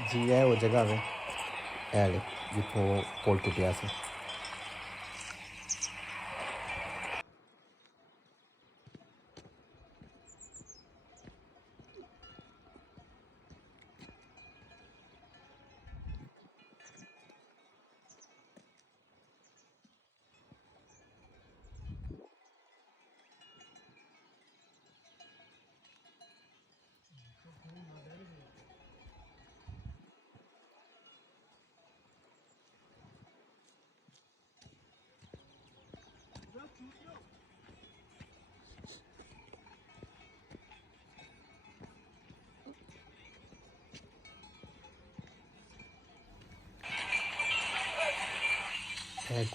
जी है वो जगह वे है जितों पुल टुटिया से।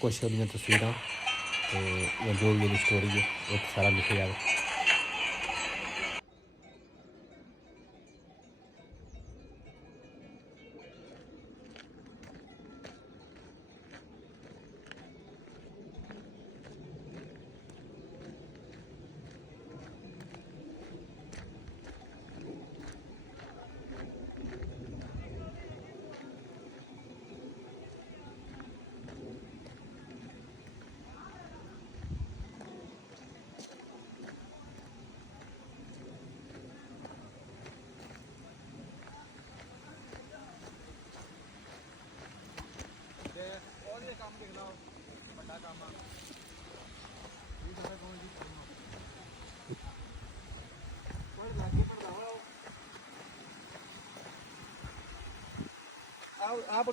कुछ तस्वीर तो जो भी स्टोरी है वो सारा लिखे जाए। आप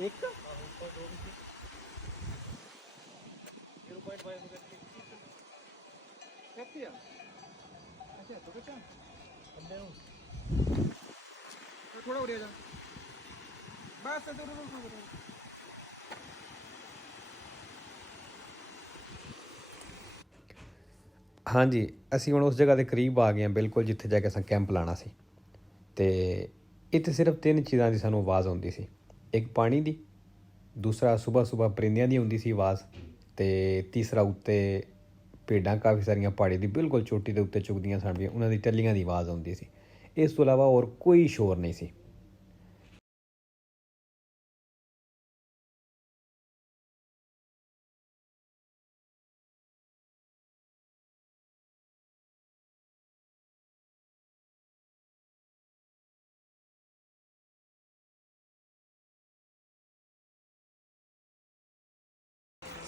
एक थोड़ा उड़िया जा बस हाँ जी असी हुण उस जगह के करीब आ गए हैं बिल्कुल जिथे जाके असां कैंप लाना सी ते इत्थे सिर्फ 3 चीज़ां की सानूं आवाज़ आउंदी सी। एक पानी की, दूसरा सुबह सुबह परिंदियां दी आउंदी सी आवाज़ ते तीसरा उत्ते भेडां काफ़ी सारियां पहाड़ी की बिल्कुल चोटी के उत्ते चुगदियां सन उन्हां दी टल्लियां की आवाज़ आउंदी सी। इस तो इलावा होर कोई शोर नहीं सी।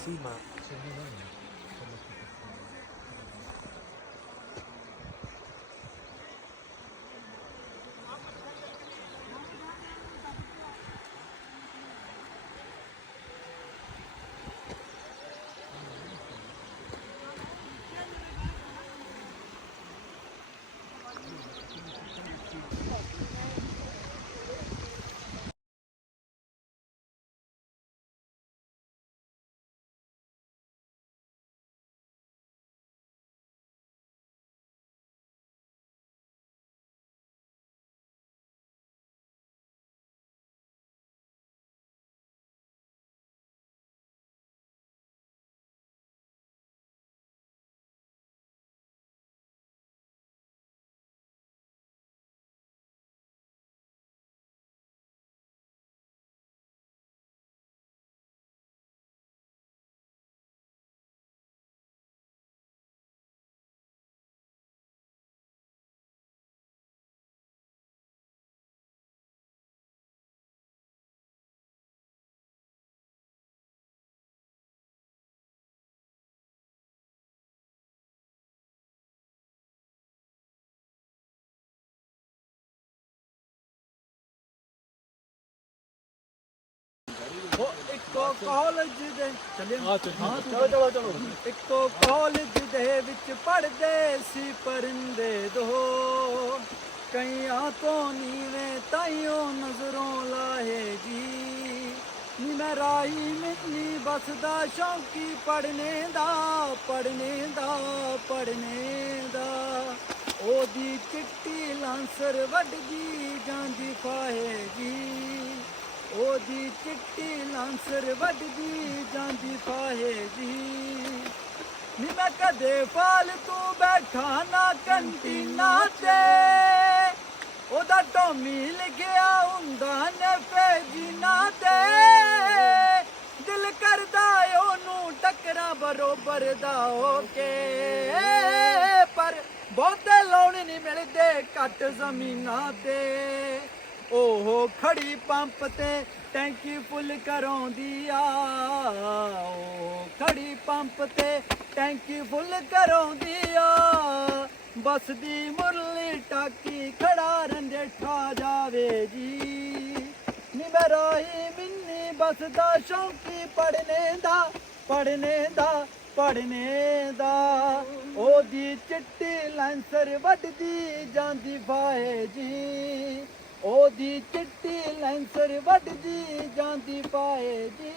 Sì, ma secondo me sono college ਦੇ ਚਲੋ ਇੱਕੋ ਕਾਲਜ ਦੇ ਵਿੱਚ ਪੜ੍ਹਦੇ ਸੀ ਪਰਿੰਦੇ ਦੋ ਕਈਆਂ ਤੋਂ ਨੀਵੇਂ ਤਾਈਓ ਨਜ਼ਰੋਂ ਲਾਹੇ ਜੀ ਨੀ ਮੈਂ ਰਾਹੀ ਮਿੱਲੀ ਬਸਦਾ ਸ਼ੌਂਕੀ ਪੜ੍ਹਨੇ ਦਾ ਉਹਦੀ ਚਿੱਟੀ ਲਾਂਸਰ ਵੱਢਦੀ ਜਾਂਦੀ ਫਾਹੇ ਜੀ ਉਹਦੀ ਚਿੱਟੀ ਲਾਂਸਰ ਵੱਢਦੀ ਜਾਂਦੀ ਫਾਹੇ ਜੀ ਨੀ ਮੈਂ ਕਦੇ ਫਾਲਤੂ ਬੈਠਾ ਨਾ ਕੰਟੀਨਾ ਤੇ ਉਹਦਾ ਟੋਮੀ ਲਿਖਿਆ ਹੁੰਦਾ ਨੇ ਪੇਜੀਨਾ ਤੇ ਦਿਲ ਕਰਦਾ ਏ ਉਹਨੂੰ ਟੱਕਰਾਂ ਬਰੋਬਰ ਦਾ ਹੋ ਕੇ ਪਰ ਬਹੁਤੇ ਲਾਉਣ ਨਹੀਂ ਮਿਲਦੇ ਘੱਟ ਜ਼ਮੀਨਾਂ ਤੇ ਉਹ ਖੜੀ ਪੰਪ ਤੇ ਟੈਂਕੀ ਫੁੱਲ ਕਰਾਉਂਦੀ ਆ ਉਹ ਖੜੀ ਪੰਪ ਤੇ ਟੈਂਕੀ ਫੁੱਲ ਕਰਾਉਂਦੀ ਆ ਬਸ ਦੀ ਮੁਰਲੀ ਟਾਕੀ ਖੜਾ ਰੰਜੇਠਾ ਜਾਵੇ ਜੀ ਨੀ ਮੇਰਾ ਹੀ ਮਿੰਨੀ ਬਸ ਦਾ ਸ਼ੌਂਕੀ ਪੜਨੇ ਦਾ ਉਹਦੀ ਚਿੱਟੀ ਲੈਂਸਰ ਵੱਢਦੀ ਜਾਂਦੀ ਫਾਹੇ ਜੀ ਉਹਦੀ ਚਿੱਟੀ ਲੈਂਸਰ ਵੱਢਦੀ ਜਾਂਦੀ ਫਾਹੇ ਜੀ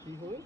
ਕੀ ਹੋਏ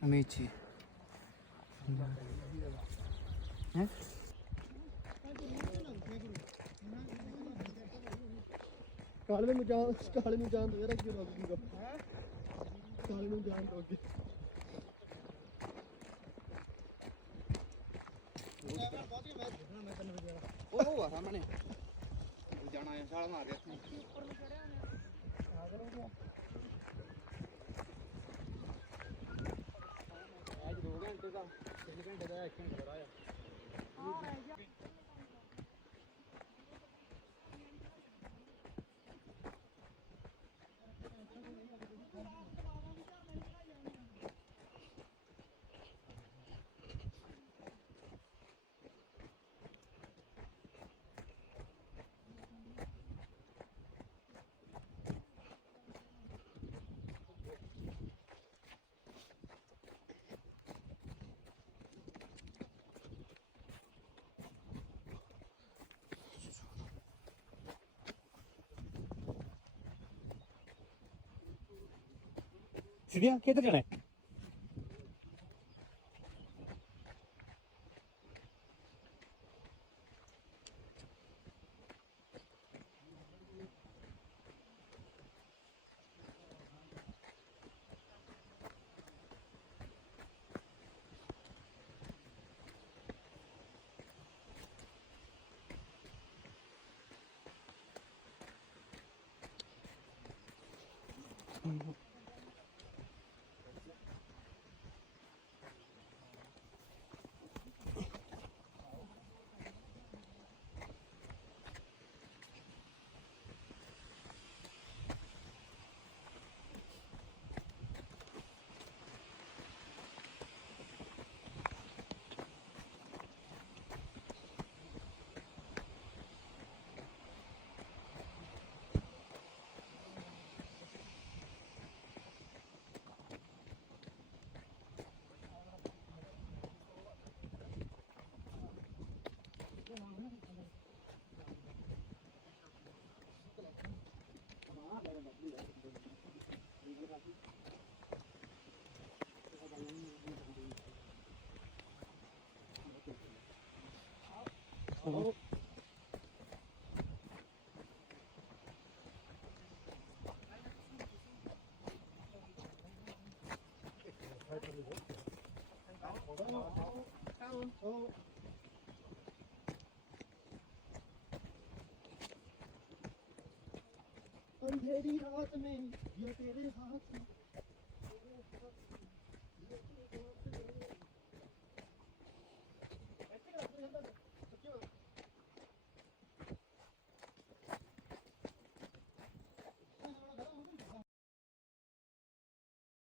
Amici. ਕਾਲੇ ਨੂੰ ਜਾਣ ਦੋ ਯਾਰ ਅੱਗੇ ਰੁਕ ਜੂਗਾ ਕਾਲੇ ਨੂੰ ਜਾਣ ਦੋ ਅੱਗੇ ਉਹ ਆ ਸਾਹਮਣੇ ਜਾਣਾ ਹੈ ਛਾਲ ਮਾਰ ਰਿਹਾ ਉੱਪਰ ਨੂੰ ਚੜਿਆ ਨੇ ਆ ਗਿਆ ਕਿਲੋਮੀਟਰ ਦਾ 3 ਘੰਟੇ ਦਾ 1 ਘੰਟੇ ਦਾ ਆ सीढ़ियाँ किधर जाना है? अंधेरी रात में ये तेरे हाथ